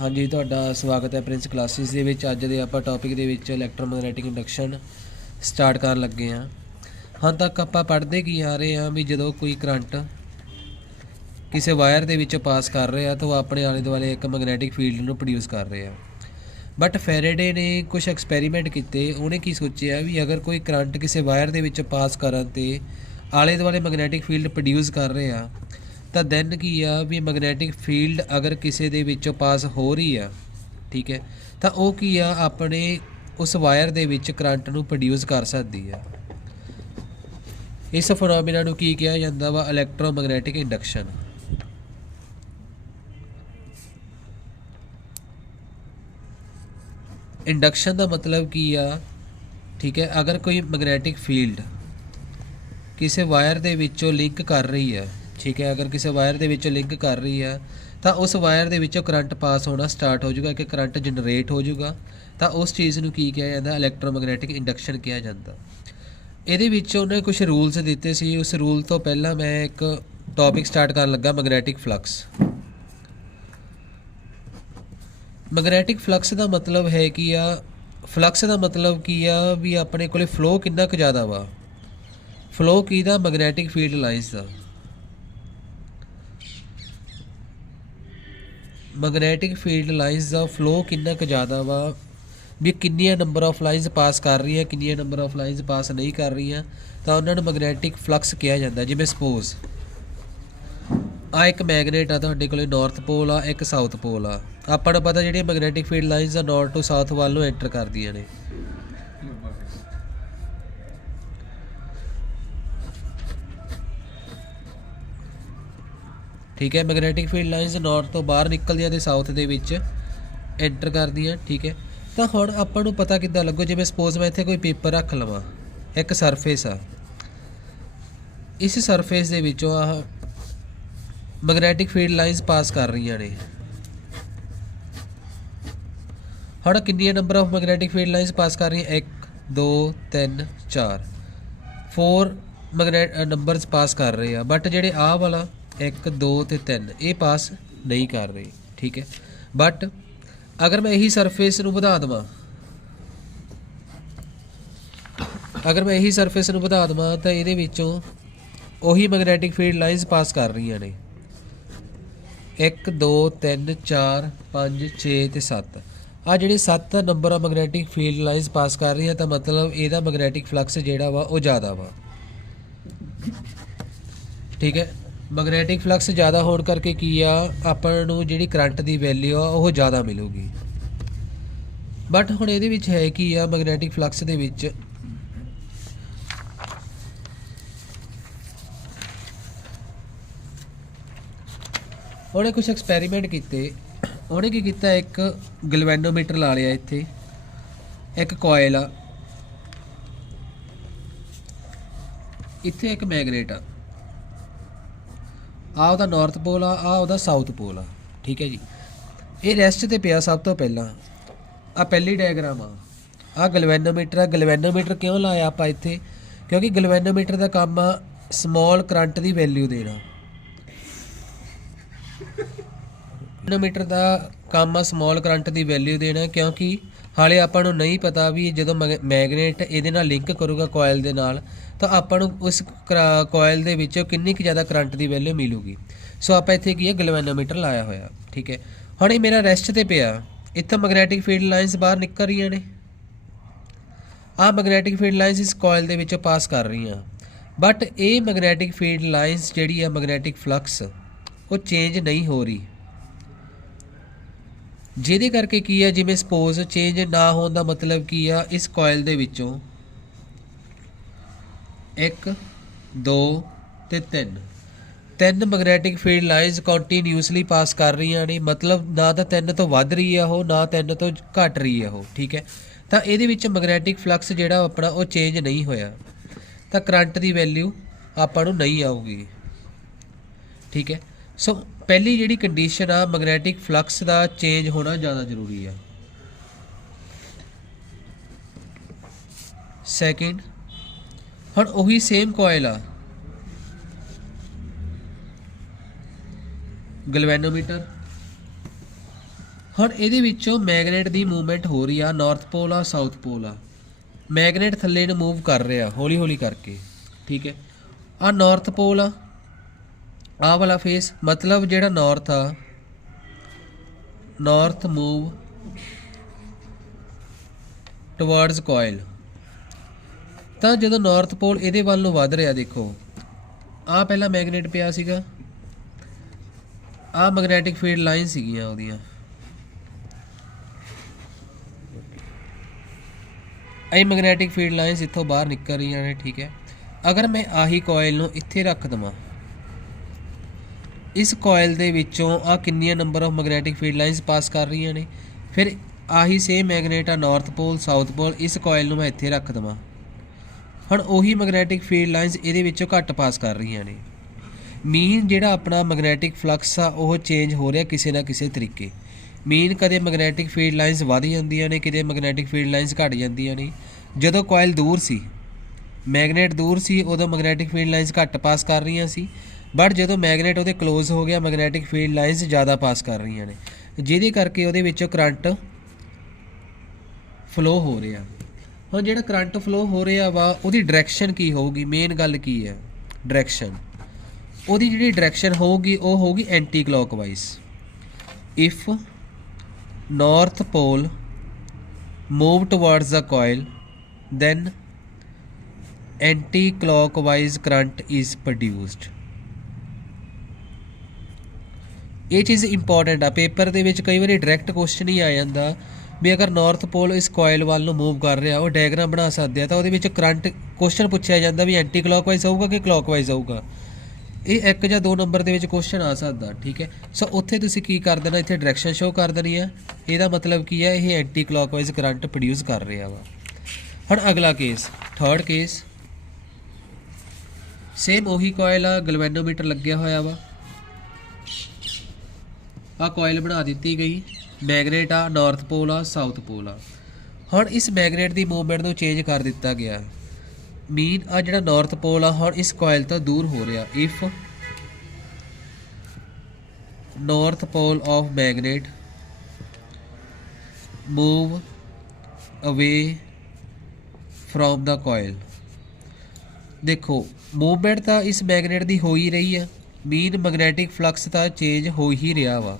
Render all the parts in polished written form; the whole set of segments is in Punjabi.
हाँ जी, तुहाडा स्वागत है प्रिंस क्लासिस दे विच। अज दे आपां टॉपिक दे विच इलैक्ट्रोमैगनैटिक इंडक्शन स्टार्ट करन लगे हाँ। हाँ तक आपां पढ़दे की आ रहे हैं भी जदों कोई करंट किसी वायर दे विच पास कर रहे हैं तो अपने आले दुआले एक मैगनैटिक फील्ड नूं प्रोड्यूस कर रहे हैं। बट फैरेडे ने कुछ एक्सपैरीमेंट किए। उन्हें की सोचा भी अगर कोई करंट किसी वायर दे विच पास करन ते आले दुआले मैगनैटिक फील्ड प्रोड्यूस कर रहे हैं तो दैन की आ भी मैगनैटिक फील्ड अगर किसी दे विचों पास हो रही है, ठीक है, तो वह की आ अपने उस वायर दे विच करंट नूं प्रोड्यूस कर सकती है। इस फिनोमिना नूं की कहा जाता वा इलैक्ट्रोमैगनैटिक इंडक्शन। इंडक्शन का मतलब की आ, ठीक है, अगर कोई मैगनैटिक फील्ड किसी वायर दे विचों लिंक कर रही है, ठीक है, अगर किसी वायर दे विचों लिंक कर रही है तो उस वायर दे विचों करंट पास होना स्टार्ट हो जाएगा कि करंट जनरेट हो जाएगा। तो उस चीज़ नूं की कहा जाता इलैक्ट्रोमैगनैटिक इंडक्शन कहा जाता। ਇਹਦੇ ਵਿੱਚ ਉਹਨੇ कुछ रूल्स ਦਿੱਤੇ ਸੀ। उस रूल तो पहला मैं एक टॉपिक स्टार्ट करन लगा मैगनैटिक फ्लक्स। मैगनैटिक फ्लक्स का मतलब है कि फ्लक्स का मतलब की आ भी अपने को फ्लो कितना क ज़्यादा वा, फ्लो किहदा मैगनैटिक फील्ड लाइन्स का। मैगनैटिक फील्ड लाइन्स का फ्लो कितना क ज़्यादा वा भी किन्नियां नंबर ऑफ लाइन्स पास कर रही हैं, किन्नियां नंबर ऑफ लाइन्स पास नहीं कर रही हैं, तो उन्होंने मैगनैटिक फ्लक्स कहा जाता। जिवें सपोज आ एक मैगनेट आ तुहाडे कोले नॉर्थ पोल आ, एक साउथ पोल आ। आपां नूं पता जिहड़ियां मैगनैटिक फील्ड लाइन्स आ नॉर्थ टू साउथ वाल नूं एंटर करदियां ने। ठीक है, मैगनैटिक फील्ड लाइन्स नॉर्थ तो बाहर निकलदियां ते साउथ दे विच एंटर करदियां। ठीक है, तो हुण आपां नूं पता किद्दां लगो जिवें सपोज मैं इत्थे कोई पेपर रख लवां, एक सरफेस आ, इस सरफेस दे विचों आह मैगनैटिक फील्ड लाइन्स पास कर रही ने। हुण किन्नियां number of magnetic field lines pass कर रही? 1 2 3 4 4 मैगनैट नंबरस पास कर रहे हैं। बट जिहड़े आ वाला 1 2 ते 3 ये पास नहीं कर रहे। ठीक है, बट अगर मैं यही सरफेस नूं वधा देवां, अगर मैं यही सरफेस नूं वधा देवां तो इहदे विचों ਉਹੀ मैगनैटिक फील्ड लाइन्स पास कर रही ने। 1 2 3 4 5 6 ते 7 आ जिहड़े 7 number of magnetic field lines pass कर रही हैं, तो मतलब ਇਹਦਾ मैगनैटिक फ्लक्स जिहड़ा वा ਉਹ ज़्यादा वा। ठीक है, मैगनैटिक फ्लक्स ज़्यादा होने करके की आ ਆਪਾਂ ਨੂੰ ਜਿਹੜੀ करंट की वैल्यू आ ਉਹ ज़्यादा मिलूगी। बट हुण ਇਹਦੇ ਵਿੱਚ है कि आ मैगनैटिक फ्लक्स ਦੇ ਵਿੱਚ उन्हें कुछ एक्सपैरीमेंट किए। उन्हें की किया, एक गलवैनोमीटर ला लिया, इत्थे एक कॉयल आ, इत्थे एक मैगनेट आ उहदा नॉर्थ पोल आ उहदा साउथ पोल आ। ठीक है जी, ये रेस्ट ते पिया। सब तो पहला आ पहली डायग्राम आ गलवैनोमीटर आ। गलवैनोमीटर क्यों लाया आपां इत्थे? क्योंकि गलवैनोमीटर का काम आ समॉल करंट की वैल्यू देना। गलवैनोमीटर का काम आ समॉल करंट की वैल्यू देना, क्योंकि हाले आपां नूं नहीं पता भी जदों मैगनेट इहदे नाल लिंक करूगा कॉयल दे नाल तो आपां नूं उस कॉयल दे विचों किन्नी क ज़्यादा करंट की वैल्यू मिलूगी। सो आपां इत्थे की है गलवैनोमीटर लाया होया। ठीक है, हुण मेरा रेस्ट ते पिया, इत्थों मैगनैटिक फील्ड लाइन्स बाहर निकल रही ने। आ मैगनैटिक फील्ड लाइन्स इस कॉयल दे विचों पास कर रही हैं, बट ये मैगनैटिक फील्ड लाइन्स जिहड़ी है मैगनैटिक फ्लक्स वो चेंज नहीं हो रही। जिहदे करके की है जिवें सपोज चेंज ना होने का मतलब की आ इस कॉयल दे विचों 1 2 ते 3 मैगनैटिक फील्ड लाइन्स कंटीन्यूसली पास कर रही ने। मतलब ना तो 3 तो वध रही है वो, ना 3 तो घट रही है वो। ठीक है, तो ये मैगनैटिक फ्लक्स जिहड़ा अपना वो चेंज नहीं होया, तो करंट की वैल्यू आपां नूं नहीं आऊगी। ठीक है, सो पहली जिहड़ी कंडीशन आ मैगनैटिक फ्लक्स का चेंज होना ज़्यादा जरूरी है। सैकेंड, हुण उही सेम कॉयल आ, गलवैनोमीटर, ਹੁਣ ਇਹਦੇ ਵਿੱਚੋਂ ਮੈਗਨੇਟ ਦੀ ਮੂਵਮੈਂਟ ਹੋ ਰਹੀ ਆ, ਨਾਰਥ ਪੋਲ ਆ ਸਾਊਥ ਪੋਲ ਆ, ਮੈਗਨੇਟ ਥੱਲੇ ਨੂੰ ਮੂਵ ਕਰ ਰਿਹਾ ਹੌਲੀ ਹੌਲੀ ਕਰਕੇ, ਠੀਕ ਹੈ। ਆ ਨਾਰਥ ਪੋਲ ਆ, ਆਹ ਵਾਲਾ ਫੇਸ, ਮਤਲਬ ਜਿਹੜਾ ਨਾਰਥ ਆ, ਨਾਰਥ ਮੂਵ ਟੁਵਰਡਸ ਕੋਇਲ। ਤਾਂ ਜਦੋਂ ਨਾਰਥ ਪੋਲ ਇਹਦੇ ਵੱਲ ਨੂੰ ਵੱਧ ਰਿਹਾ, ਦੇਖੋ ਆਹ ਪਹਿਲਾਂ ਮੈਗਨੇਟ ਪਿਆ ਸੀਗਾ, ਆਹ ਮੈਗਨੈਟਿਕ ਫੀਲਡ ਲਾਈਨ ਸੀਗੀਆਂ ਉਹਦੀਆਂ, ਇਹ ਮੈਗਨੈਟਿਕ ਫੀਲਡ ਲਾਈਨਸ ਇੱਥੋਂ ਬਾਹਰ ਨਿਕਲ ਰਹੀਆਂ ਨੇ, ਠੀਕ ਹੈ। ਅਗਰ ਮੈਂ ਆਹੀ ਕੋਇਲ ਨੂੰ ਇੱਥੇ ਰੱਖ ਦੇਵਾਂ, ਇਸ ਕੋਇਲ ਦੇ ਵਿੱਚੋਂ ਆ ਕਿੰਨੀਆਂ number of magnetic field lines pass ਕਰ ਰਹੀਆਂ ਨੇ, ਫਿਰ ਆਹੀ ਸੇਮ ਮੈਗਨੇਟ ਆ ਨਾਰਥ ਪੋਲ ਸਾਊਥ ਪੋਲ, ਇਸ ਕੋਇਲ ਨੂੰ ਮੈਂ ਇੱਥੇ ਰੱਖ ਦੇਵਾਂ, ਹੁਣ ਉਹੀ ਮੈਗਨੈਟਿਕ ਫੀਲਡ ਲਾਈਨਸ ਇਹਦੇ ਵਿੱਚੋਂ ਘੱਟ ਪਾਸ ਕਰ ਰਹੀਆਂ ਨੇ। ਮੀਨ ਜਿਹੜਾ ਆਪਣਾ ਮੈਗਨੈਟਿਕ ਫਲਕਸ ਆ ਉਹ ਚੇਂਜ ਹੋ ਰਿਹਾ ਕਿਸੇ ਨਾ ਕਿਸੇ ਤਰੀਕੇ। ਮੀਨ ਕਦੇ ਮੈਗਨੈਟਿਕ ਫੀਲਡ ਲਾਈਨਸ ਵੱਧ ਜਾਂਦੀਆਂ ਨੇ, ਕਿਤੇ ਮੈਗਨੈਟਿਕ ਫੀਲਡ ਲਾਈਨਸ ਘੱਟ ਜਾਂਦੀਆਂ ਨੇ। ਜਦੋਂ ਕੋਇਲ ਦੂਰ ਸੀ, ਮੈਗਨੇਟ ਦੂਰ ਸੀ, ਉਦੋਂ ਮੈਗਨੈਟਿਕ ਫੀਲਡ ਲਾਈਨਸ ਘੱਟ ਪਾਸ ਕਰ ਰਹੀਆਂ ਸੀ, ਬਟ ਜਦੋਂ ਮੈਗਨੇਟ ਉਹਦੇ ਕਲੋਜ਼ ਹੋ ਗਿਆ, ਮੈਗਨੈਟਿਕ ਫੀਲਡ ਲਾਈਨਸ ਜ਼ਿਆਦਾ ਪਾਸ ਕਰ ਰਹੀਆਂ ਨੇ, ਜਿਹਦੇ ਕਰਕੇ ਉਹਦੇ ਵਿੱਚੋਂ ਕਰੰਟ ਫਲੋ ਹੋ ਰਿਹਾ। ਹੁਣ ਜਿਹੜਾ ਕਰੰਟ ਫਲੋ ਹੋ ਰਿਹਾ ਵਾ ਉਹਦੀ ਡਾਇਰੈਕਸ਼ਨ ਕੀ ਹੋਊਗੀ, ਮੇਨ ਗੱਲ ਕੀ ਹੈ ਡਾਇਰੈਕਸ਼ਨ। ਉਹਦੀ ਜਿਹੜੀ ਡਾਇਰੈਕਸ਼ਨ ਹੋਊਗੀ ਉਹ ਹੋਊਗੀ anti clockwise. If north pole move towards the coil, then anti-clockwise current is produced। ਇਹ ਚੀਜ਼ ਇੰਪੋਰਟੈਂਟ ਆ, ਪੇਪਰ ਦੇ ਵਿੱਚ ਕਈ ਵਾਰੀ ਡਾਇਰੈਕਟ ਕੁਐਸਚਨ ਹੀ ਆ ਜਾਂਦਾ ਵੀ ਅਗਰ ਨਾਰਥ ਪੋਲ ਇਸ ਕੋਇਲ ਵੱਲ ਨੂੰ ਮੂਵ ਕਰ ਰਿਹਾ, ਉਹ ਡਾਇਗਰਾਮ ਬਣਾ ਸਕਦੇ ਆ, ਤਾਂ ਉਹਦੇ ਵਿੱਚ ਕਰੰਟ ਕੁਐਸਚਨ ਪੁੱਛਿਆ ਜਾਂਦਾ ਵੀ ਐਂਟੀ ਕਲੌਕਵਾਈਜ਼ ਆਊਗਾ ਕਿ ਕਲੌਕਵਾਈਜ਼ ਆਊਗਾ। ਇਹ 1 ਜਾਂ 2 ਨੰਬਰ ਦੇ ਵਿੱਚ ਕੁਐਸਚਨ ਆ ਸਕਦਾ, ਠੀਕ ਹੈ। ਸੋ ਉੱਥੇ ਤੁਸੀਂ ਕੀ ਕਰ ਦੇਣਾ, ਇੱਥੇ ਡਾਇਰੈਕਸ਼ਨ ਸ਼ੋ ਕਰ ਦੇਣੀ ਹੈ, ਇਹਦਾ ਮਤਲਬ ਕੀ ਹੈ, ਇਹ ਐਂਟੀ ਕਲੌਕਵਾਈਜ਼ ਕਰੰਟ ਪ੍ਰੋਡਿਊਸ ਕਰ ਰਿਹਾ ਵਾ। ਹੁਣ ਅਗਲਾ ਕੇਸ, ਥਰਡ ਕੇਸ, ਸੇਮ ਉਹੀ ਕੋਇਲ ਆ, ਗਲਵੈਨੋਮੀਟਰ ਲੱਗਿਆ ਹੋਇਆ ਵਾ, ਆ ਕੋਇਲ ਬਣਾ ਦਿੱਤੀ ਗਈ, ਮੈਗਨੇਟ ਆ, ਨਾਰਥ ਪੋਲ ਆ, ਸਾਊਥ ਪੋਲ ਆ। ਹੁਣ ਇਸ ਮੈਗਨੇਟ ਦੀ ਮੂਵਮੈਂਟ ਨੂੰ ਚੇਂਜ ਕਰ ਦਿੱਤਾ ਗਿਆ, ਮੀਨ ਆ ਜਿਹੜਾ ਨਾਰਥ ਪੋਲ ਆ ਹੁਣ ਇਸ ਕੋਇਲ ਤੋਂ ਦੂਰ ਹੋ ਰਿਹਾ। If north pole of magnet move away from the coil, ਦੇਖੋ ਮੂਵਮੈਂਟ ਤਾਂ ਇਸ ਮੈਗਨੇਟ ਦੀ ਹੋ ਹੀ ਰਹੀ ਆ, ਮੀਨ ਮੈਗਨੈਟਿਕ ਫਲਕਸ ਤਾਂ ਚੇਂਜ ਹੋ ਹੀ ਰਿਹਾ ਵਾ,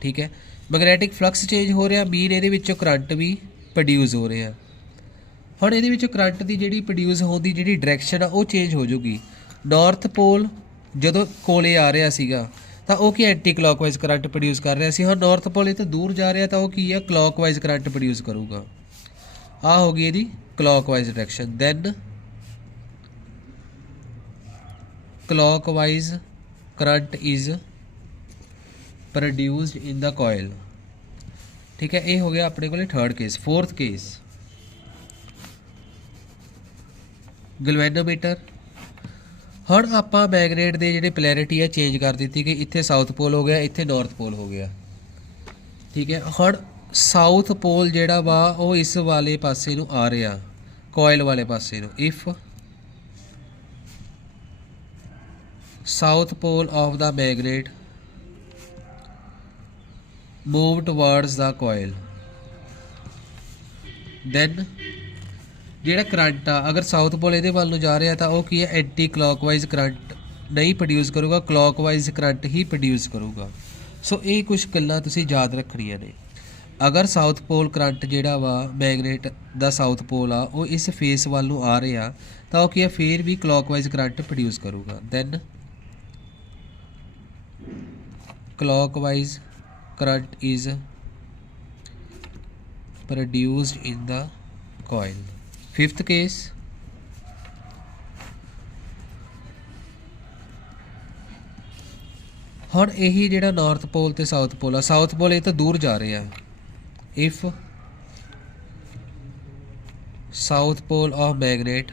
ਠੀਕ ਹੈ। ਮੈਗਨੈਟਿਕ ਫਲਕਸ ਚੇਂਜ ਹੋ ਰਿਹਾ, ਮੀਨ ਇਹਦੇ ਵਿੱਚੋਂ ਕਰੰਟ ਵੀ ਪ੍ਰੋਡਿਊਸ ਹੋ ਰਿਹਾ। ਹੁਣ ਇਹਦੇ ਵਿੱਚ ਕਰੰਟ ਦੀ ਜਿਹੜੀ ਪ੍ਰੋਡਿਊਸ ਹੋਣ ਦੀ ਜਿਹੜੀ ਡਾਇਰੈਕਸ਼ਨ ਆ ਉਹ ਚੇਂਜ ਹੋ ਜਾਊਗੀ। ਨਾਰਥ ਪੋਲ ਜਦੋਂ ਕੋਲੇ ਆ ਰਿਹਾ ਸੀਗਾ ਤਾਂ ਉਹ ਕੀ ਐਂਟੀ ਕਲੌਕਵਾਈਜ਼ ਕਰੰਟ ਪ੍ਰੋਡਿਊਸ ਕਰ ਰਿਹਾ ਸੀ, ਹੁਣ ਨਾਰਥ ਪੋਲ ਇਹ ਤੋਂ ਦੂਰ ਜਾ ਰਿਹਾ ਤਾਂ ਉਹ ਕੀ ਆ ਕਲੌਕਵਾਈਜ਼ ਕਰੰਟ ਪ੍ਰੋਡਿਊਸ ਕਰੂਗਾ। ਆਹ ਹੋ ਗਈ ਇਹਦੀ clockwise direction. Then clockwise current is produced in the coil, ਠੀਕ ਹੈ। ਇਹ ਹੋ ਗਿਆ ਆਪਣੇ ਕੋਲ third case. Fourth case, galvanometer. ਹੁਣ ਆਪਾਂ ਮੈਗਨੇਟ ਦੇ ਜਿਹੜੇ ਪੋਲੈਰਿਟੀ ਆ ਚੇਂਜ ਕਰ ਦਿੱਤੀ ਕਿ ਇੱਥੇ ਸਾਊਥ ਪੋਲ ਹੋ ਗਿਆ, ਇੱਥੇ ਨਾਰਥ ਪੋਲ ਹੋ ਗਿਆ, ਠੀਕ ਹੈ। ਹੁਣ ਸਾਊਥ ਪੋਲ ਜਿਹੜਾ ਵਾ ਉਹ ਇਸ ਵਾਲੇ ਪਾਸੇ ਨੂੰ ਆ ਰਿਹਾ, ਕੋਇਲ ਵਾਲੇ ਪਾਸੇ ਨੂੰ। If south pole of the magnet move towards the coil, then ਜਿਹੜਾ ਕਰੰਟ ਆ ਅਗਰ ਸਾਊਥ ਪੋਲ ਇਹਦੇ ਵੱਲ ਨੂੰ ਜਾ ਰਿਹਾ ਤਾਂ ਉਹ ਕੀ ਹੈ ਐਂਟੀ ਕਲੌਕਵਾਈਜ਼ ਕਰੰਟ ਨਹੀਂ ਪ੍ਰੋਡਿਊਸ ਕਰੂਗਾ, ਕਲੌਕਵਾਈਜ਼ ਕਰੰਟ ਹੀ ਪ੍ਰੋਡਿਊਸ ਕਰੂਗਾ। ਸੋ ਇਹ ਕੁਝ ਗੱਲਾਂ ਤੁਸੀਂ ਯਾਦ ਰੱਖਣੀਆਂ ਨੇ। ਅਗਰ ਸਾਊਥ ਪੋਲ ਕਰੰਟ ਜਿਹੜਾ ਵਾ ਮੈਗਨੇਟ ਦਾ ਸਾਊਥ ਪੋਲ ਆ ਉਹ ਇਸ ਫੇਸ ਵੱਲ ਨੂੰ ਆ ਰਿਹਾ ਤਾਂ ਉਹ ਕੀ ਹੈ ਫੇਰ ਵੀ ਕਲੌਕਵਾਈਜ਼ ਕਰੰਟ ਪ੍ਰੋਡਿਊਸ ਕਰੂਗਾ। Then clockwise current is produced in the coil। Fifth case, ਹੁਣ ਇਹੀ ਜਿਹੜਾ ਨਾਰਥ ਪੋਲ ਤੇ ਸਾਊਥ ਪੋਲ ਆ, ਸਾਊਥ ਪੋਲ ਇਹ ਤਾਂ ਦੂਰ ਜਾ ਰਹੇ ਆ। If south pole of magnet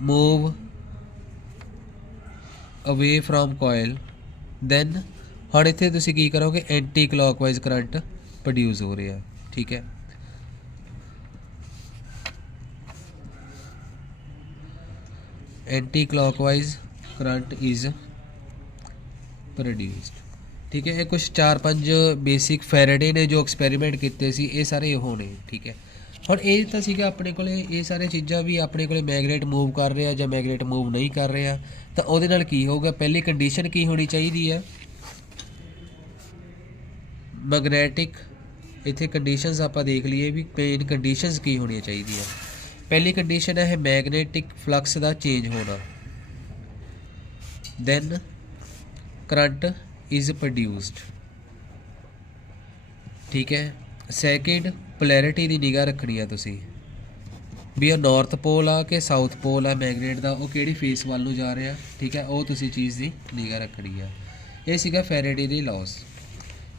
move away from coil, then ਹੁਣ ਇੱਥੇ ਤੁਸੀਂ ਕੀ ਕਰੋਗੇ ਐਂਟੀ ਕਲੌਕਵਾਈਜ਼ ਕਰੰਟ ਪ੍ਰੋਡਿਊਸ ਹੋ ਰਿਹਾ, ਠੀਕ ਹੈ। Anti clockwise current is produced. ठीक है। ये कुछ 4-5 बेसिक फैराडे ने जो एक्सपैरीमेंट किए सी, ये सारे ਉਹ ਨੇ। ठीक है। ਹੁਣ ਇਹ ਤਾਂ ਸੀਗਾ ਆਪਣੇ ਕੋਲੇ ਇਹ ਸਾਰੇ ਚੀਜ਼ਾਂ ਵੀ ਆਪਣੇ ਕੋਲੇ ਮੈਗਨੇਟ ਮੂਵ ਕਰ ਰਿਹਾ ਜਾਂ ਮੈਗਨੇਟ ਮੂਵ ਨਹੀਂ ਕਰ ਰਿਹਾ, ਤਾਂ ਉਹਦੇ ਨਾਲ ਕੀ ਹੋਊਗਾ। ਪਹਿਲੀ ਕੰਡੀਸ਼ਨ ਕੀ ਹੋਣੀ ਚਾਹੀਦੀ ਹੈ, ਮੈਗਨੈਟਿਕ। ਇੱਥੇ ਕੰਡੀਸ਼ਨਸ ਆਪਾਂ ਦੇਖ ਲਈਏ ਵੀ ਮੇਨ ਕੰਡੀਸ਼ਨਸ ਕੀ ਹੋਣੀਆਂ ਚਾਹੀਦੀਆਂ। ਪਹਿਲੀ ਕੰਡੀਸ਼ਨ ਹੈ ਮੈਗਨੈਟਿਕ ਫਲਕਸ ਦਾ ਚੇਂਜ ਹੋਣਾ, ਦੈਨ ਕਰੰਟ ਇਜ਼ ਪ੍ਰੋਡਿਊਸਡ। ਠੀਕ ਹੈ। ਸੈਕਿੰਡ, ਪੋਲੈਰਿਟੀ ਦੀ ਨਿਗਾਹ ਰੱਖਣੀ ਆ ਤੁਸੀਂ ਵੀ ਉਹ ਨਾਰਥ ਪੋਲ ਆ ਕਿ ਸਾਊਥ ਪੋਲ ਆ ਮੈਗਨੇਟ ਦਾ, ਉਹ ਕਿਹੜੀ ਫੇਸ ਵੱਲ ਨੂੰ ਜਾ ਰਿਹਾ। ਠੀਕ ਹੈ। ਉਹ ਤੁਸੀਂ ਚੀਜ਼ ਦੀ ਨਿਗਾਹ ਰੱਖਣੀ ਆ। ਇਹ ਸੀਗਾ ਫੈਰਾਡੇ ਦੇ ਲਾਸ।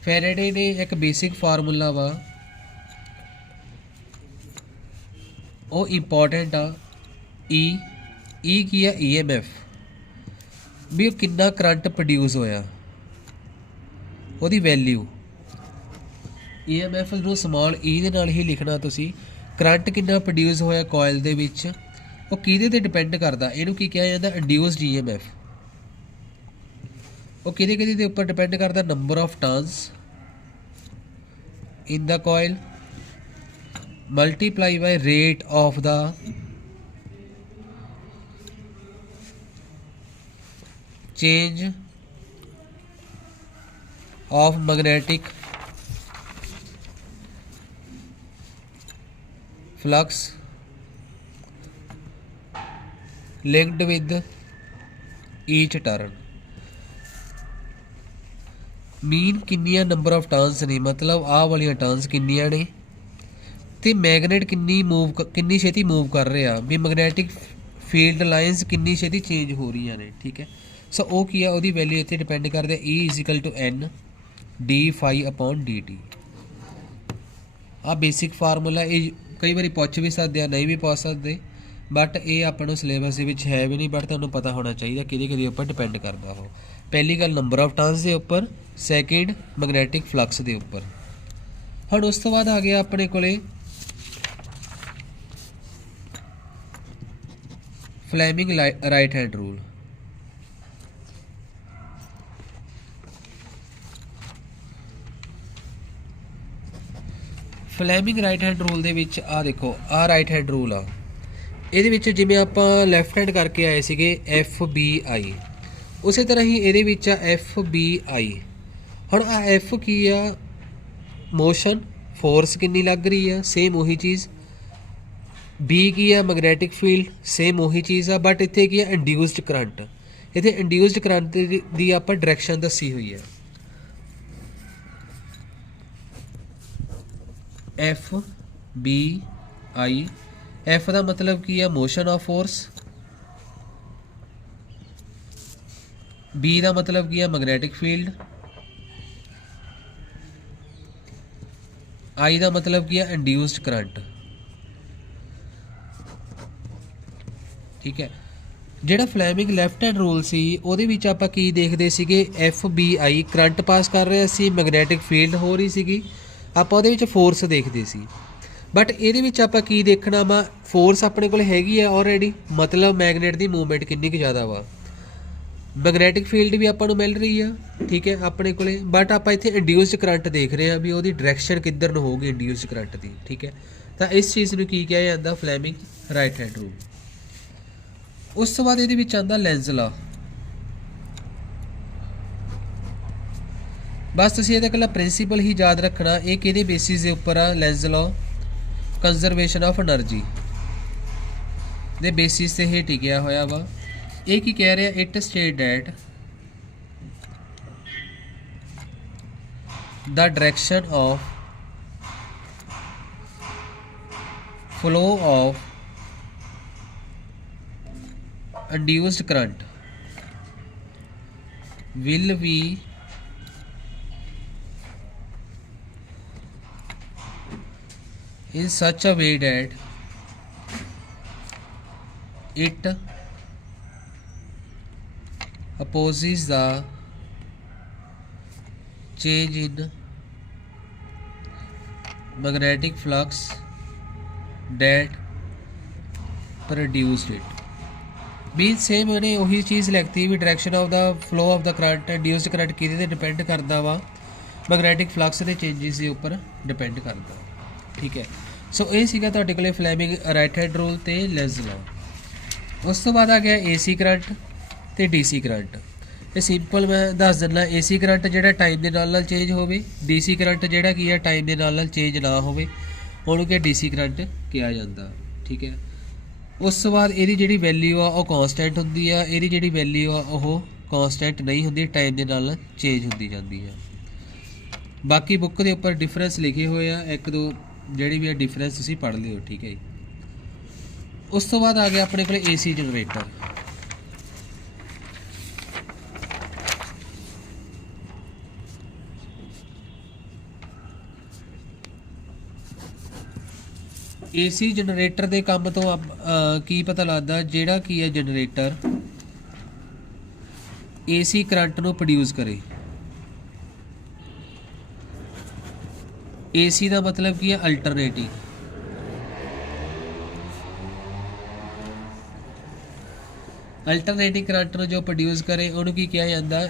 ਫੈਰਾਡੇ ਨੇ ਇੱਕ ਬੇਸਿਕ ਫਾਰਮੂਲਾ ਵਾ, ਉਹ ਇੰਪੋਰਟੈਂਟ ਆ। ਈ ਕੀ ਆ, EMF, ਵੀ ਉਹ ਕਿੰਨਾ ਕਰੰਟ ਪ੍ਰੋਡਿਊਸ ਹੋਇਆ, ਉਹਦੀ ਵੈਲਿਊ। EMF ਨੂੰ ਸਮਾਲ ਈ ਦੇ ਨਾਲ ਹੀ ਲਿਖਣਾ ਤੁਸੀਂ। ਕਰੰਟ ਕਿੰਨਾ ਪ੍ਰੋਡਿਊਸ ਹੋਇਆ ਕੋਇਲ ਦੇ ਵਿੱਚ, ਉਹ ਕਿਹਦੇ 'ਤੇ ਡਿਪੈਂਡ ਕਰਦਾ। ਇਹਨੂੰ ਕੀ ਕਿਹਾ ਜਾਂਦਾ, ਇੰਡਿਊਸਡ EMF। ਉਹ ਕਿਹਦੇ ਦੇ ਉੱਪਰ ਡਿਪੈਂਡ ਕਰਦਾ, number of turns in the coil multiply by rate of the change of magnetic flux linked with each turn। Mean ਕਿੰਨੀਆਂ ਨੰਬਰ ਆਫ ਟਰਨਸ ਨੇ, ਮਤਲਬ ਆਹ ਵਾਲੀਆਂ ਟਰਨਸ ਕਿੰਨੀਆਂ ਨੇ, ਤੇ ਮੈਗਨੇਟ ਕਿੰਨੀ ਛੇਤੀ ਮੂਵ ਕਰ ਰਿਹਾ, ਵੀ ਮੈਗਨੈਟਿਕ ਫੀਲਡ ਲਾਈਨਸ ਕਿੰਨੀ ਛੇਤੀ ਚੇਂਜ ਹੋ ਰਹੀਆਂ ਨੇ। ਠੀਕ ਹੈ। ਸੋ ਉਹ ਕੀ ਆ, ਉਹਦੀ ਵੈਲਿਊ ਇੱਥੇ ਡਿਪੈਂਡ ਕਰਦੇ E=N d∅/dt। ਆ ਬੇਸਿਕ ਫਾਰਮੂਲਾ। ਇਹ ਕਈ ਵਾਰੀ ਪੁੱਛ ਵੀ ਸਕਦੇ ਆ, ਨਹੀਂ ਵੀ ਪੁੱਛ ਸਕਦੇ, ਬਟ ਇਹ ਆਪਾਂ ਨੂੰ ਸਿਲੇਬਸ ਦੇ ਵਿੱਚ ਹੈ ਵੀ ਨਹੀਂ, ਬਟ ਤੁਹਾਨੂੰ ਪਤਾ ਹੋਣਾ ਚਾਹੀਦਾ ਕਿਹਦੇ ਉੱਪਰ ਡਿਪੈਂਡ ਕਰਦਾ ਉਹ। ਪਹਿਲੀ ਗੱਲ ਨੰਬਰ ਆਫ ਟਰਨਸ ਦੇ ਉੱਪਰ, ਸੈਕਿੰਡ ਮੈਗਨੈਟਿਕ ਫਲਕਸ ਦੇ ਉੱਪਰ। ਹੁਣ ਉਸ ਤੋਂ ਬਾਅਦ ਆ ਗਿਆ ਆਪਣੇ ਕੋਲੇ Fleming right hand rule. Fleming right hand rule ਦੇ ਵਿੱਚ ਆ ਦੇਖੋ, ਆ ਰਾਈਟ ਹੈਂਡ ਰੂਲ ਆ। ਇਹਦੇ ਵਿੱਚ ਜਿਵੇਂ ਆਪਾਂ ਲੈਫਟ ਹੈਂਡ ਕਰਕੇ ਆਏ ਸੀਗੇ FBI, ਉਸੇ ਤਰ੍ਹਾਂ ਹੀ ਇਹਦੇ ਵਿੱਚ ਆ FBI। ਹੁਣ ਆ F ਕੀ ਆ, ਮੋਸ਼ਨ, ਫੋਰਸ ਕਿੰਨੀ ਲੱਗ ਰਹੀ ਆ, ਸੇਮ ਉਹੀ ਚੀਜ਼। B ਕੀ ਆ, ਮੈਗਨੈਟਿਕ ਫੀਲਡ, ਸੇਮ ਉਹੀ ਚੀਜ਼ ਆ, ਬਟ ਇੱਥੇ ਕੀ ਆ, ਇੰਡਿਊਸਡ ਕਰੰਟ। ਇੱਥੇ ਇੰਡਿਊਸਡ ਕਰੰਟ ਦੀ ਆਪਾਂ ਡਾਇਰੈਕਸ਼ਨ ਦੱਸੀ ਹੋਈ ਹੈ। FBI, F ਦਾ ਮਤਲਬ ਕੀ ਆ, ਮੋਸ਼ਨ ਆਫ ਫੋਰਸ। B ਦਾ ਮਤਲਬ ਕੀ ਆ, ਮੈਗਨੈਟਿਕ ਫੀਲਡ। I ਦਾ ਮਤਲਬ ਕੀ ਆ, ਇੰਡਿਊਸਡ ਕਰੰਟ। ਠੀਕ ਹੈ। ਜਿਹੜਾ ਫਲੈਮਿੰਗ ਲੈਫਟ ਹੈਂਡ ਰੂਲ ਸੀ, ਉਹਦੇ ਵਿੱਚ ਆਪਾਂ ਕੀ ਦੇਖਦੇ ਸੀਗੇ, FBI ਕਰੰਟ ਪਾਸ ਕਰ ਰਿਹਾ ਸੀ, ਮੈਗਨੈਟਿਕ ਫੀਲਡ ਹੋ ਰਹੀ ਸੀਗੀ, ਆਪਾਂ ਉਹਦੇ ਵਿੱਚ ਫੋਰਸ ਦੇਖਦੇ ਸੀ। ਬਟ ਇਹਦੇ ਵਿੱਚ ਆਪਾਂ ਕੀ ਦੇਖਣਾ ਵਾ, ਫੋਰਸ ਆਪਣੇ ਕੋਲ ਹੈਗੀ ਆ ਆਲਰੇਡੀ, ਮਤਲਬ ਮੈਗਨੇਟ ਦੀ ਮੂਵਮੈਂਟ ਕਿੰਨੀ ਕੁ ਜ਼ਿਆਦਾ ਵਾ, ਮੈਗਨੈਟਿਕ ਫੀਲਡ ਵੀ ਆਪਾਂ ਨੂੰ ਮਿਲ ਰਹੀ ਆ। ਠੀਕ ਹੈ, ਆਪਣੇ ਕੋਲੇ। ਬਟ ਆਪਾਂ ਇੱਥੇ ਇੰਡਿਊਸਡ ਕਰੰਟ ਦੇਖ ਰਹੇ ਹਾਂ ਵੀ ਉਹਦੀ ਡਾਇਰੈਕਸ਼ਨ ਕਿੱਧਰ ਨੂੰ ਹੋਊਗੀ ਇੰਡਿਊਸਡ ਕਰੰਟ ਦੀ। ਠੀਕ ਹੈ। ਤਾਂ ਇਸ ਚੀਜ਼ ਨੂੰ ਕੀ ਕਿਹਾ ਜਾਂਦਾ, ਫਲੈਮਿੰਗ ਰਾਈਟ ਹੈਂਡ ਰੂਲ। ਉਸ ਤੋਂ ਬਾਅਦ ਇਹਦੇ ਵਿੱਚ ਆਉਂਦਾ ਲੈਂਜ਼ ਲਾ। ਬਸ ਤੁਸੀਂ ਇਹਦਾ ਇਕੱਲਾ ਪ੍ਰਿੰਸੀਪਲ ਹੀ ਯਾਦ ਰੱਖਣਾ। ਇਹ ਕਿਹਦੇ ਬੇਸਿਸ ਦੇ ਉੱਪਰ ਆ, Lenz law conservation of energy ਦੇ ਬੇਸਿਸ ਤੇ ਇਹ ਟਿਕਿਆ ਹੋਇਆ ਵਾ। ਇਹ ਕੀ ਕਹਿ ਰਿਹਾ, it state that the direction of flow of induced current will be in such a way that it opposes the change in magnetic flux that produced it। ਵੀ ਸੇਮ ਉਹਨੇ ਉਹੀ ਚੀਜ਼ ਲਿਖਤੀ ਵੀ direction of the flow of the current induced current ਕਿਹਦੇ 'ਤੇ ਡਿਪੈਂਡ ਕਰਦਾ ਵਾ, ਮੈਗਨੈਟਿਕ ਫਲਕਸ ਦੇ ਚੇਂਜਸ ਦੇ ਉੱਪਰ ਡਿਪੈਂਡ ਕਰਦਾ। ਠੀਕ ਹੈ, ਸੋ ਇਹ ਸੀਗਾ ਤੁਹਾਡੇ ਕੋਲੇ ਫਲੈਮਿੰਗ ਰਾਈਟ ਹੈਂਡ ਰੂਲ ਤੇ ਲੈਂਜ਼ ਲਾਅ। ਉਸ ਤੋਂ ਬਾਅਦ ਆ ਗਿਆ ਏਸੀ ਕਰੰਟ ਤੇ ਡੀਸੀ ਕਰੰਟ। ਇਹ ਸਿੰਪਲ ਮੈਂ ਦੱਸ ਦਿੰਦਾ, ਏਸੀ ਕਰੰਟ ਜਿਹੜਾ ਟਾਈਮ ਦੇ ਨਾਲ ਚੇਂਜ ਹੋਵੇ, ਡੀਸੀ ਕਰੰਟ ਜਿਹੜਾ ਕੀ ਆ ਟਾਈਮ ਦੇ ਨਾਲ ਚੇਂਜ ਨਾ ਹੋਵੇ, ਉਹਨੂੰ ਕਿ ਡੀਸੀ ਕਰੰਟ ਕਿਹਾ ਜਾਂਦਾ। ਠੀਕ ਹੈ, ਉਸ ਤੋਂ ਬਾਅਦ ਇਹਦੀ ਜਿਹੜੀ ਵੈਲਿਊ ਆ ਉਹ ਕਾਂਸਟੈਂਟ ਹੁੰਦੀ ਆ, ਇਹਦੀ ਜਿਹੜੀ ਵੈਲਿਊ ਆ ਉਹ ਕਾਂਸਟੈਂਟ ਨਹੀਂ ਹੁੰਦੀ, ਟਾਈਮ ਦੇ ਨਾਲ ਚੇਂਜ ਹੁੰਦੀ ਜਾਂਦੀ ਆ। ਬਾਕੀ ਬੁੱਕ ਦੇ ਉੱਪਰ ਡਿਫਰੈਂਸ ਲਿਖੇ ਹੋਏ ਆ, ਇੱਕ ਦੋ ਜਿਹੜੀ ਵੀ ਆ ਡਿਫਰੈਂਸ ਤੁਸੀਂ ਪੜ੍ਹ ਲਿਓ। ਠੀਕ ਹੈ ਜੀ, ਉਸ ਤੋਂ ਬਾਅਦ ਆ ਗਿਆ ਆਪਣੇ ਕੋਲ ਏਸੀ ਜਨਰੇਟਰ। ਏਸੀ ਜਨਰੇਟਰ ਦੇ ਕੰਮ ਤੋਂ ਕੀ ਪਤਾ ਲੱਗਦਾ, ਜਿਹੜਾ ਕੀ ਹੈ ਜਨਰੇਟਰ ਏਸੀ ਕਰੰਟ ਨੂੰ ਪ੍ਰੋਡਿਊਸ ਕਰੇ। ਏਸੀ ਦਾ ਮਤਲਬ ਕੀ ਹੈ ਅਲਟਰਨੇਟਿੰਗ। ਅਲਟਰਨੇਟਿੰਗ ਕਰੰਟ ਨੂੰ ਜੋ ਪ੍ਰੋਡਿਊਸ ਕਰੇ ਉਹਨੂੰ ਕੀ ਕਿਹਾ ਜਾਂਦਾ,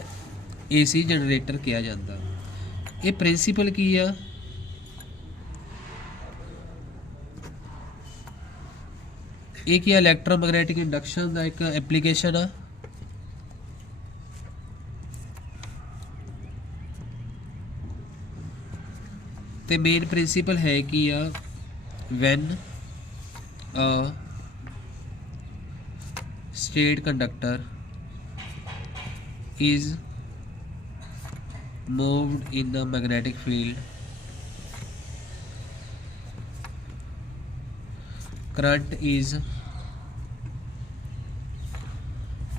ਏਸੀ ਜਨਰੇਟਰ ਕਿਹਾ ਜਾਂਦਾ। ਇਹ ਪ੍ਰਿੰਸੀਪਲ ਕੀ ਆ, ਇਹ ਕੀ ਇਲੈਕਟ੍ਰੋਮੈਗਨੈਟਿਕ ਇੰਡਕਸ਼ਨ ਦਾ ਇੱਕ ਐਪਲੀਕੇਸ਼ਨ ਆ। ਤੇ ਮੇਨ ਪ੍ਰਿੰਸੀਪਲ ਹੈ ਕੀ ਆ, when a straight conductor is moved in the magnetic field, current is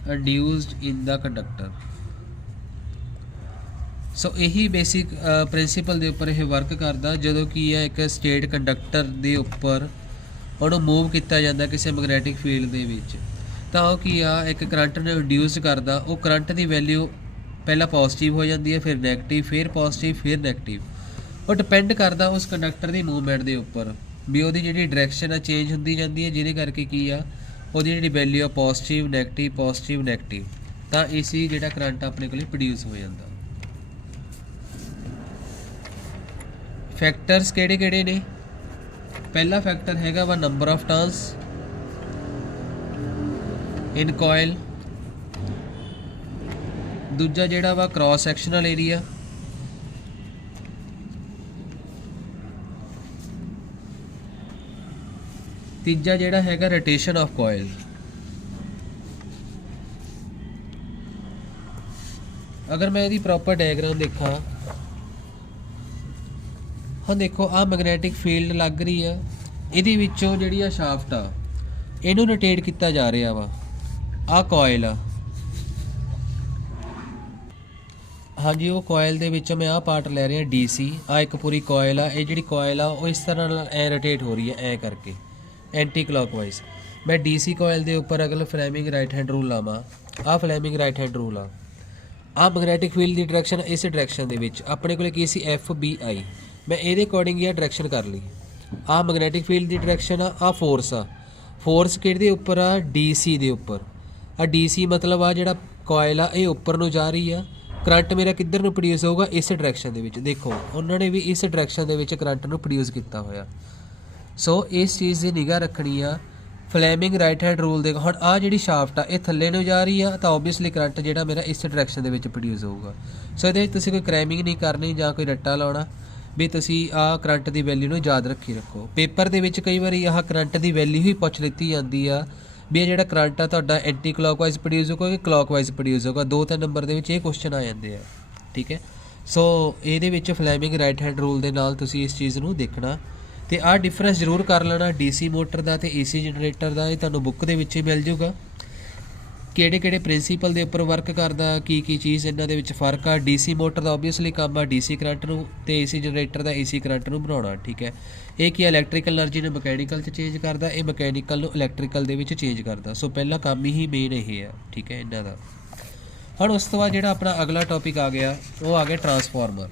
induced in the conductor। ਸੋ ਇਹੀ ਬੇਸਿਕ ਪ੍ਰਿੰਸੀਪਲ ਦੇ ਉੱਪਰ ਇਹ ਵਰਕ ਕਰਦਾ। ਜਦੋਂ ਕੀ ਹੈ ਇੱਕ ਸਟੇਟ ਕੰਡਕਟਰ ਦੇ ਉੱਪਰ ਉਹਨੂੰ ਮੂਵ ਕੀਤਾ ਜਾਂਦਾ ਕਿਸੇ ਮੈਗਨੈਟਿਕ ਫੀਲਡ ਦੇ ਵਿੱਚ, ਤਾਂ ਉਹ ਕੀ ਆ ਇੱਕ ਕਰੰਟ ਨੂੰ ਇੰਡਿਊਸ ਕਰਦਾ। ਉਹ ਕਰੰਟ ਦੀ ਵੈਲਿਊ ਪਹਿਲਾਂ ਪੋਜ਼ਿਟਿਵ ਹੋ ਜਾਂਦੀ ਹੈ, ਫਿਰ ਨੈਗੇਟਿਵ, ਫਿਰ ਪੋਜ਼ਿਟਿਵ, ਫਿਰ ਨੈਗੇਟਿਵ। ਉਹ ਡਿਪੈਂਡ ਕਰਦਾ ਉਸ ਕੰਡਕਟਰ ਦੀ ਮੂਵਮੈਂਟ ਦੇ ਉੱਪਰ ਵੀ ਉਹਦੀ ਜਿਹੜੀ ਡਾਇਰੈਕਸ਼ਨ ਆ ਚੇਂਜ ਹੁੰਦੀ ਜਾਂਦੀ ਹੈ, ਜਿਹਦੇ ਕਰਕੇ ਕੀ ਆ ਉਹਦੀ ਜਿਹੜੀ ਵੈਲਿਊ ਆ ਪੋਜ਼ਿਟਿਵ ਨੈਗੇਟਿਵ ਪੋਜ਼ਿਟਿਵ ਨੈਗੇਟਿਵ, ਤਾਂ ਏਸੀ ਜਿਹੜਾ ਕਰੰਟ ਆਪਣੇ ਕੋਲ ਪ੍ਰੋਡਿਊਸ ਹੋ ਜਾਂਦਾ। ਫੈਕਟਰਸ ਕਿਹੜੇ ਕਿਹੜੇ ਨੇ, ਪਹਿਲਾ ਫੈਕਟਰ ਹੈਗਾ ਵਾ ਨੰਬਰ ਆਫ ਟਰਨਸ ਇਨ ਕੋਇਲ, ਦੂਜਾ ਜਿਹੜਾ ਵਾ ਕ੍ਰਾਸ ਸੈਕਸ਼ਨਲ ਏਰੀਆ, ਤੀਜਾ ਜਿਹੜਾ ਹੈਗਾ ਰੋਟੇਸ਼ਨ ਆਫ ਕੋਇਲ। ਅਗਰ ਮੈਂ ਇਹਦੀ ਪ੍ਰੋਪਰ ਡਾਇਗਰਾਮ ਦੇਖਾਂ, ਹਾਂ ਦੇਖੋ ਆਹ ਮੈਗਨੈਟਿਕ ਫੀਲਡ ਲੱਗ ਰਹੀ ਆ, ਇਹਦੇ ਵਿੱਚੋਂ ਜਿਹੜੀ ਆ ਸ਼ਾਫਟ ਆ ਇਹਨੂੰ ਰੋਟੇਟ ਕੀਤਾ ਜਾ ਰਿਹਾ ਵਾ। ਆਹ ਕੋਇਲ ਆ, ਹਾਂਜੀ ਉਹ ਕੋਇਲ ਦੇ ਵਿੱਚੋਂ ਮੈਂ ਆਹ ਪਾਰਟ ਲੈ ਰਿਹਾ DC। ਆਹ ਇੱਕ ਪੂਰੀ ਕੋਇਲ ਆ, ਇਹ ਜਿਹੜੀ ਕੋਇਲ ਆ ਉਹ ਇਸ ਤਰ੍ਹਾਂ ਨਾਲ ਐ ਰੋਟੇਟ ਹੋ ਰਹੀ ਹੈ ਐ ਕਰਕੇ ਐਂਟੀ ਕਲੌਕਵਾਈਜ਼। ਮੈਂ DC ਕੋਇਲ ਦੇ ਉੱਪਰ ਅਗਰ ਫਲੈਮਿੰਗ ਰਾਈਟ ਹੈਂਡ ਰੂਲ ਲਾਵਾਂ, ਆਹ ਫਲੈਮਿੰਗ ਰਾਈਟ ਹੈਂਡ ਰੂਲ ਆ, ਆਹ ਮੈਗਨੈਟਿਕ ਫੀਲਡ ਦੀ ਡਾਇਰੈਕਸ਼ਨ ਇਸ ਡਾਇਰੈਕਸ਼ਨ ਦੇ ਵਿੱਚ ਆਪਣੇ ਕੋਲ ਕੀ ਸੀ FBI, ਮੈਂ ਇਹਦੇ ਅਕੋਰਡਿੰਗ ਇਹ ਡਾਇਰੈਕਸ਼ਨ ਕਰ ਲਈ। ਆਹ ਮੈਗਨੈਟਿਕ ਫੀਲਡ ਦੀ ਡਾਇਰੈਕਸ਼ਨ ਆ, ਆਹ ਫੋਰਸ ਆ, ਫੋਰਸ ਕਿਹਦੇ ਉੱਪਰ ਆ DC ਦੇ ਉੱਪਰ। ਆ DC ਮਤਲਬ ਆ ਜਿਹੜਾ ਕੋਇਲ ਆ ਇਹ ਉੱਪਰ ਨੂੰ ਜਾ ਰਹੀ ਆ, ਕਰੰਟ ਮੇਰਾ ਕਿੱਧਰ ਨੂੰ ਪ੍ਰੋਡਿਊਸ ਹੋਊਗਾ ਇਸ ਡਾਇਰੈਕਸ਼ਨ ਦੇ ਵਿੱਚ। ਦੇਖੋ ਉਹਨਾਂ ਨੇ ਵੀ ਇਸ ਡਾਇਰੈਕਸ਼ਨ ਦੇ ਵਿੱਚ ਕਰੰਟ ਨੂੰ ਪ੍ਰੋਡਿਊਸ ਕੀਤਾ ਹੋਇਆ। ਸੋ ਇਸ ਚੀਜ਼ ਦੀ ਨਿਗਾਹ ਰੱਖਣੀ ਆ ਫਲੈਮਿੰਗ ਰਾਈਟ ਹੈਂਡ ਰੂਲ ਦੇ। ਹੁਣ ਆਹ ਜਿਹੜੀ ਸ਼ਾਫਟ ਆ ਇਹ ਥੱਲੇ ਨੂੰ ਜਾ ਰਹੀ ਆ, ਤਾਂ ਓਬਵੀਅਸਲੀ ਕਰੰਟ ਜਿਹੜਾ ਮੇਰਾ ਇਸ ਡਾਇਰੈਕਸ਼ਨ ਦੇ ਵਿੱਚ ਪ੍ਰੋਡਿਊਸ ਹੋਊਗਾ। ਸੋ ਇਹਦੇ ਵਿੱਚ ਤੁਸੀਂ ਕੋਈ ਕ੍ਰੈਮਿੰਗ ਨਹੀਂ ਕਰਨੀ ਜਾਂ ਕੋਈ ਰੱਟਾ ਲਾਉਣਾ ਵੀ ਤੁਸੀਂ ਆਹ ਕਰੰਟ ਦੀ ਵੈਲਿਊ ਨੂੰ ਯਾਦ ਰੱਖੀ ਰੱਖੋ। ਪੇਪਰ ਦੇ ਵਿੱਚ ਕਈ ਵਾਰੀ ਆਹ ਕਰੰਟ ਦੀ ਵੈਲਿਊ ਹੀ ਪੁੱਛ ਲਿੱਤੀ ਜਾਂਦੀ ਆ ਵੀ ਇਹ ਜਿਹੜਾ ਕਰੰਟ ਆ ਤੁਹਾਡਾ ਐਂਟੀ ਕਲੌਕਵਾਈਜ਼ ਪ੍ਰੋਡਿਊਸ ਹੋਊਗਾ ਕਿ ਕਲੌਕਵਾਈਜ਼ ਪ੍ਰੋਡਿਊਸ ਹੋਊਗਾ। 2-3 ਨੰਬਰ ਦੇ ਵਿੱਚ ਇਹ ਕੁਐਸਚਨ ਆ ਜਾਂਦੇ ਆ। ਠੀਕ ਹੈ, ਸੋ ਇਹਦੇ ਵਿੱਚ ਫਲੈਮਿੰਗ ਰਾਈਟ ਹੈਂਡ ਰੂਲ ਦੇ ਨਾਲ ਤੁਸੀਂ ਇਸ ਚੀਜ਼ ਨੂੰ ਦੇਖਣਾ ਤੇ ਆਹ ਡਿਫਰੈਂਸ ਜ਼ਰੂਰ ਕਰ ਲੈਣਾ DC ਮੋਟਰ ਦਾ ਤੇ AC ਜਨਰੇਟਰ ਦਾ। ਇਹ ਤੁਹਾਨੂੰ ਬੁੱਕ ਦੇ ਵਿੱਚ ਹੀ ਮਿਲ ਜੂਗਾ ਕਿਹੜੇ ਕਿਹੜੇ ਪ੍ਰਿੰਸੀਪਲ ਦੇ ਉੱਪਰ ਵਰਕ ਕਰਦਾ, ਕੀ ਕੀ ਚੀਜ਼ ਇਹਨਾਂ ਦੇ ਵਿੱਚ ਫਰਕ ਆ। DC ਮੋਟਰ ਦਾ ਓਬਵੀਅਸਲੀ ਕੰਮ ਆ DC ਕਰੰਟ ਨੂੰ ਤੇ AC ਜਨਰੇਟਰ ਦਾ AC ਕਰੰਟ ਨੂੰ ਬਣਾਉਣਾ। ਠੀਕ ਹੈ, ਇਹ ਕੀ ਇਲੈਕਟ੍ਰੀਕਲ એનર્ਜੀ ਨੂੰ ਮਕੈਨੀਕਲ 'ਚ ਚੇਂਜ ਕਰਦਾ, ਇਹ ਮਕੈਨੀਕਲ ਨੂੰ ਇਲੈਕਟ੍ਰੀਕਲ ਦੇ ਵਿੱਚ ਚੇਂਜ ਕਰਦਾ। ਸੋ ਪਹਿਲਾ ਕੰਮ ਹੀ ਮੇਨ ਇਹ ਹੈ। ਠੀਕ ਹੈ ਇਹਨਾਂ ਦਾ। ਹੁਣ ਉਸ ਤੋਂ ਬਾਅਦ ਜਿਹੜਾ ਆਪਣਾ ਅਗਲਾ ਟੌਪਿਕ ਆ ਗਿਆ ਉਹ ਆ ਗਿਆ ਟਰਾਂਸਫਾਰਮਰ।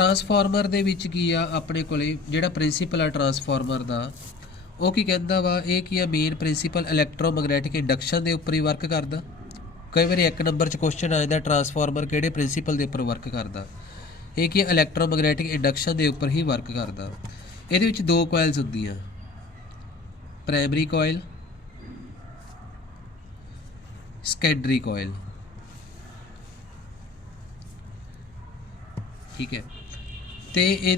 ट्रांसफार्मर ਦੇ ਵਿੱਚ ਕੀ ਆ ਆਪਣੇ ਕੋਲੇ ਜਿਹੜਾ ਪ੍ਰਿੰਸੀਪਲ ਆ ਟਰਾਂਸਫਾਰਮਰ ਦਾ ਉਹ ਕੀ ਕਹਿੰਦਾ ਵਾ ਇਹ ਕੀ ਆ ਮੇਨ ਪ੍ਰਿੰਸੀਪਲ ਇਲੈਕਟ੍ਰੋਮੈਗਨੈਟਿਕ ਇੰਡਕਸ਼ਨ ਦੇ ਉੱਪਰ ਹੀ ਵਰਕ ਕਰਦਾ। ਕਈ ਵਾਰੀ ਇੱਕ ਨੰਬਰ 'ਚ ਕੁਐਸਚਨ ਆ ਜਾਂਦਾ ਟਰਾਂਸਫਾਰਮਰ ਕਿਹੜੇ ਪ੍ਰਿੰਸੀਪਲ ਦੇ ਉੱਪਰ ਵਰਕ ਕਰਦਾ। ਇਹ ਕੀ ਇਲੈਕਟ੍ਰੋਮੈਗਨੈਟਿਕ ਇੰਡਕਸ਼ਨ ਦੇ ਉੱਪਰ ਹੀ ਵਰਕ ਕਰਦਾ। ਇਹਦੇ ਵਿੱਚ ਦੋ ਕੋਇਲਸ ਹੁੰਦੀਆਂ ਪ੍ਰਾਇਮਰੀ ਕੋਇਲ ਸੈਕੰਡਰੀ ਕੋਇਲ ठीक है। तो ये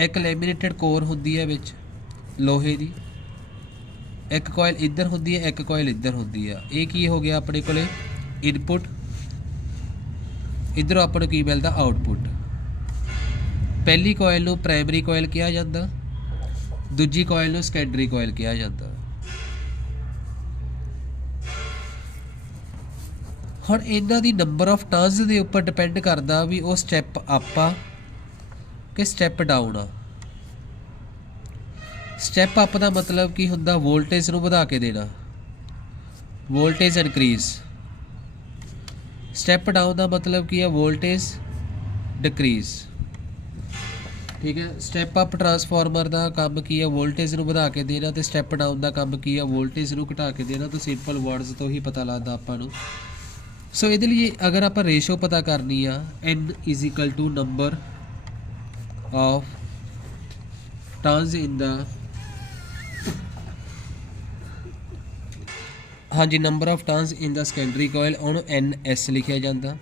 एक लैमीनेटेड कोर होंदी है विच लोहे की, एक कोयल इधर होंदी है एक कोयल इधर होंदी है। ये की हो गया अपने कोले इनपुट, इधरों अपने की मिलता आउटपुट। पहली कोयल नूं प्राइमरी कोयल कहा जाता, दूजी कोयल नूं सैकंडरी कोयल कहा जाता। ਹੁਣ ਇਹਨਾਂ ਦੀ ਨੰਬਰ ਆਫ ਟਰਨਸ ਦੇ ਉੱਪਰ ਡਿਪੈਂਡ ਕਰਦਾ ਵੀ ਉਹ ਸਟੈਪ ਅਪ ਆ ਕਿ ਸਟੈਪ ਡਾਊਨ ਆ। ਸਟੈਪ ਅਪ ਦਾ ਮਤਲਬ ਕੀ ਹੁੰਦਾ ਵੋਲਟੇਜ ਨੂੰ ਵਧਾ ਕੇ ਦੇਣਾ, ਵੋਲਟੇਜ ਇਨਕਰੀਜ਼। ਸਟੈਪ ਡਾਊਨ ਦਾ ਮਤਲਬ ਕੀ ਆ ਵੋਲਟੇਜ ਡਿਕਰੀਜ਼। ਠੀਕ ਹੈ। ਸਟੈਪ ਅਪ ਟਰਾਂਸਫਾਰਮਰ ਦਾ ਕੰਮ ਕੀ ਆ ਵੋਲਟੇਜ ਨੂੰ ਵਧਾ ਕੇ ਦੇਣਾ ਤੇ ਸਟੈਪ ਡਾਊਨ ਦਾ ਕੰਮ ਕੀ ਆ ਵੋਲਟੇਜ ਨੂੰ ਘਟਾ ਕੇ ਦੇਣਾ। ਤਾਂ ਸਿੰਪਲ ਵਰਡਸ ਤੋਂ ਹੀ ਪਤਾ ਲੱਗਦਾ ਆਪਾਂ ਨੂੰ। सो ये लिए अगर आप रेशो पता करनी आ n is equal to number of turns in the हाँ जी number of turns in the secondary coil उन्होंने एन एस लिखा जाता,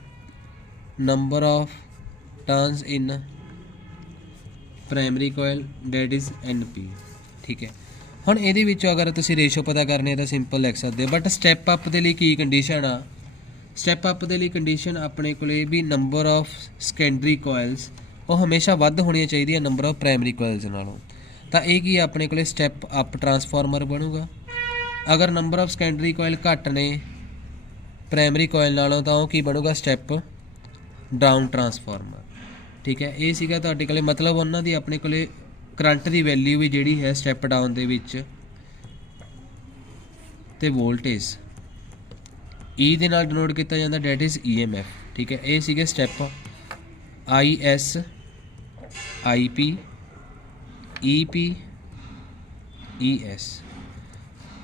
number of turns in primary coil that is n p. ठीक है। हुण इहदे विचों अगर तुसीं रेशो पता करनी है तो सिंपल लिख सकते हो, बट स्टैप अप के लिए की कंडीशन आ स्टैप अप के लिए कंडीशन अपने को भी नंबर ऑफ सैकंडरी कोयल्स वो हमेशा वध होनी चाहिए नंबर ऑफ प्राइमरी कोयल्स नालों। तो ये अपने को स्टैप अप ट्रांसफार्मर बनूगा। अगर नंबर ऑफ सैकंडरी कोयल घट ने प्राइमरी कोयल नालों तो की बनूगा स्टैप डाउन ट्रांसफार्मर। ठीक है। ये सीगा तुहाडे कोले मतलब उन्होंने अपने को करंट की वैल्यू भी जिहड़ी है स्टैप डाउन दे विच ते वोल्टेज ई दे नाल डिनोट किया जाता डेट इज़ EMF। ठीक है। ये सीगे step IS IP EP ES।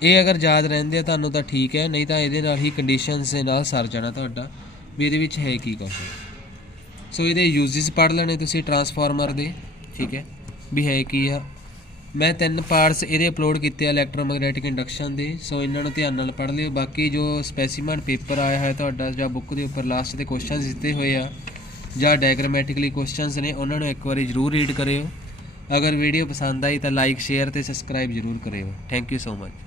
ये अगर याद रहंदे तुहानूं तां ठीक है, नहीं तो ये ही कंडीशनस दे नाल सर जाना तुहाडा भी इहदे विच है की कुछ। सो ये यूजेस पढ़ लेने तुसीं ट्रांसफार्मर दे। ठीक है भी है की आ। मैं 3 पार्ट्स ये अपलोड किए इलैक्ट्रोमैगनैटिक इंडक्शन के, सो इन्होंने ध्यान नाल पढ़ लियो। बाकी जो स्पैसीमैन पेपर आया है तुहाडा जां बुक के उपर लास्ट के क्वेश्चन दिते हुए आ जां डायग्रामैटिकली क्वेश्चनस ने उन्होंने एक बार जरूर रीड करियो। अगर वीडियो पसंद आई तो लाइक शेयर तो सबसक्राइब जरूर करियो। Thank you so much.